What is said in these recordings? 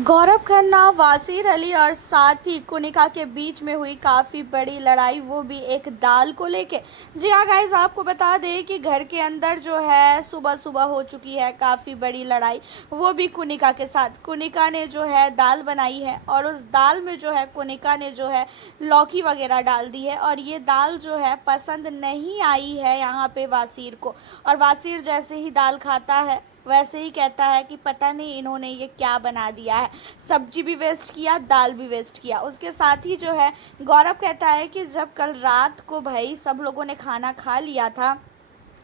गौरव खन्ना, वासिर अली और साथ ही कुनिका के बीच में हुई काफ़ी बड़ी लड़ाई, वो भी एक दाल को लेके। जी हाँ गाइस, आपको बता दें कि घर के अंदर जो है सुबह सुबह हो चुकी है काफ़ी बड़ी लड़ाई, वो भी कुनिका के साथ। कुनिका ने जो है दाल बनाई है और उस दाल में जो है कुनिका ने जो है लौकी वगैरह डाल दी है और ये दाल जो है पसंद नहीं आई है यहाँ पे वासिर को। और वासिर जैसे ही दाल खाता है वैसे ही कहता है कि पता नहीं इन्होंने ये क्या बना दिया है, सब्जी भी वेस्ट किया, दाल भी वेस्ट किया। उसके साथ ही जो है गौरव कहता है कि जब कल रात को भाई सब लोगों ने खाना खा लिया था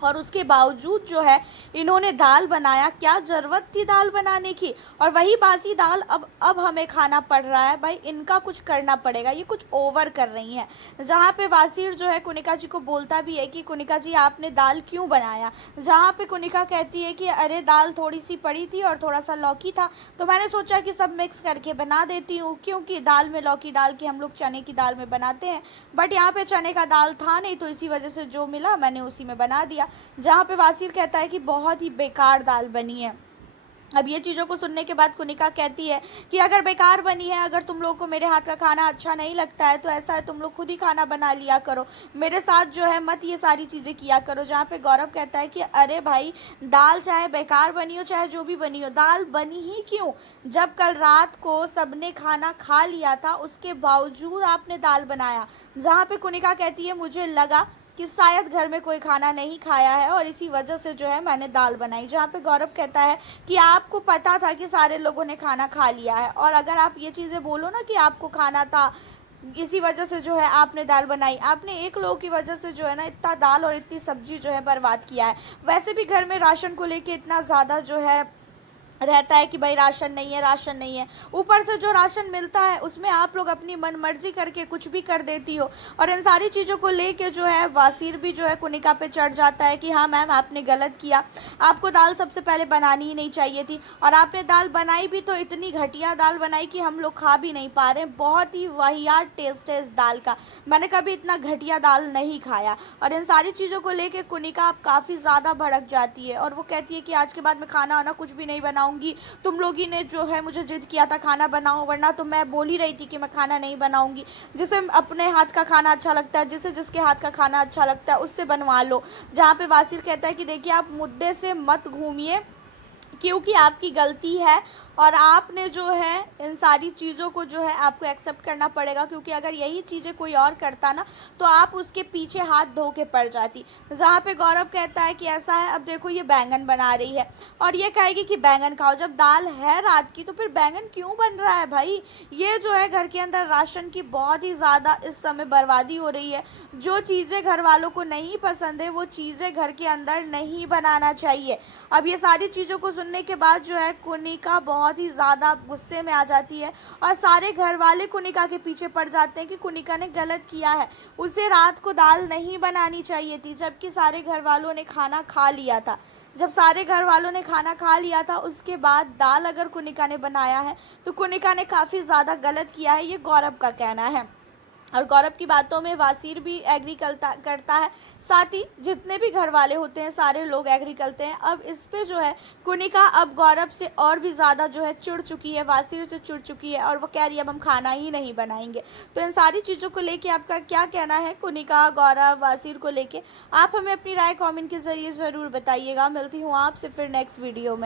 और उसके बावजूद जो है इन्होंने दाल बनाया, क्या ज़रूरत थी दाल बनाने की, और वही बासी दाल अब हमें खाना पड़ रहा है। भाई इनका कुछ करना पड़ेगा, ये कुछ ओवर कर रही हैं। जहाँ पे वासिर जो है कुनिका जी को बोलता भी है कि कुनिका जी आपने दाल क्यों बनाया, जहाँ पे कुनिका कहती है कि अरे दाल थोड़ी सी पड़ी थी और थोड़ा सा लौकी था तो मैंने सोचा कि सब मिक्स करके बना देती हूँ, क्योंकि दाल में लौकी डाल के हम लोग चने की दाल में बनाते हैं, बट यहाँ पे चने का दाल था नहीं तो इसी वजह से जो मिला मैंने उसी में बना दिया। जहाँ पे वासिर कहता है कि बहुत ही बेकार दाल बनी है। अब ये चीज़ों को सुनने के बाद कुनिका कहती है कि अगर बेकार बनी है, अगर तुम लोगों को मेरे हाथ का खाना अच्छा नहीं लगता है तो ऐसा है तुम लोग खुद ही खाना बना लिया करो, मेरे साथ जो है मत ये सारी चीज़ें किया करो। जहाँ पे गौरव कहता है कि अरे भाई दाल चाहे बेकार बनी हो चाहे जो भी बनी हो, दाल बनी ही क्यों जब कल रात को सबने खाना खा लिया था, उसके बावजूद आपने दाल बनाया। जहाँ पे कुनिका कहती है मुझे लगा कि शायद घर में कोई खाना नहीं खाया है और इसी वजह से जो है मैंने दाल बनाई। जहाँ पे गौरव कहता है कि आपको पता था कि सारे लोगों ने खाना खा लिया है और अगर आप ये चीज़ें बोलो ना कि आपको खाना था इसी वजह से जो है आपने दाल बनाई, आपने एक लोगों की वजह से जो है ना इतना दाल और इतनी सब्जी जो है बर्बाद किया है। वैसे भी घर में राशन को लेके इतना ज़्यादा जो है रहता है कि भाई राशन नहीं है, राशन नहीं है, ऊपर से जो राशन मिलता है उसमें आप लोग अपनी मनमर्जी करके कुछ भी कर देती हो। और इन सारी चीज़ों को लेके जो है वासिर भी जो है कुनिका पे चढ़ जाता है कि हाँ मैम आपने गलत किया, आपको दाल सबसे पहले बनानी ही नहीं चाहिए थी और आपने दाल बनाई भी तो इतनी घटिया दाल बनाई कि हम लोग खा भी नहीं पा रहे। बहुत ही वाहियात टेस्ट है इस दाल का, मैंने कभी इतना घटिया दाल नहीं खाया। और इन सारी चीज़ों को लेके कुनिका अब काफ़ी ज़्यादा भड़क जाती है और वो कहती है कि आज के बाद मैं खाना वाना कुछ भी नहीं बनाऊँ, तुम लोग ही ने जो है मुझे जिद किया था खाना बनाओ, वरना तो मैं बोल ही रही थी कि मैं खाना नहीं बनाऊंगी। जिसे अपने हाथ का खाना अच्छा लगता है, जिसे जिसके हाथ का खाना अच्छा लगता है उससे बनवा लो। जहाँ पे वासिर कहता है कि देखिए आप मुद्दे से मत घूमिए क्योंकि आपकी गलती है और आपने जो है इन सारी चीज़ों को जो है आपको एक्सेप्ट करना पड़ेगा, क्योंकि अगर यही चीज़ें कोई और करता ना तो आप उसके पीछे हाथ धो के पड़ जाती। जहाँ पे गौरव कहता है कि ऐसा है, अब देखो ये बैंगन बना रही है और ये कहेगी कि बैंगन खाओ, जब दाल है रात की तो फिर बैंगन क्यों बन रहा है भाई। ये जो है घर के अंदर राशन की बहुत ही ज़्यादा इस समय बर्बादी हो रही है। जो चीज़ें घर वालों को नहीं पसंद है वो चीज़ें घर के अंदर नहीं बनाना चाहिए। अब ये सारी चीज़ों को सुनने के बाद जो है कुनिका बहुत ही ज़्यादा गुस्से में आ जाती है और सारे घर वाले कुनिका के पीछे पड़ जाते हैं कि कुनिका ने गलत किया है, उसे रात को दाल नहीं बनानी चाहिए थी जबकि सारे घर वालों ने खाना खा लिया था। जब सारे घर वालों ने खाना खा लिया था उसके बाद दाल अगर कुनिका ने बनाया है तो कुनिका ने काफ़ी ज़्यादा गलत किया है, ये गौरव का कहना है। और गौरव की बातों में वासिर भी एग्री करता है, साथ ही जितने भी घर वाले होते हैं सारे लोग एग्री करते हैं। अब इस पे जो है कुनिका अब गौरव से और भी ज़्यादा जो है चिढ़ चुकी है, वासिर से चिढ़ चुकी है और वो कह रही है अब हम खाना ही नहीं बनाएंगे। तो इन सारी चीज़ों को लेके आपका क्या कहना है कुनिका, गौरव, वासिर को लेके? आप हमें अपनी राय कॉमेंट के ज़रिए ज़रूर बताइएगा। मिलती हूँ आपसे फिर नेक्स्ट वीडियो में।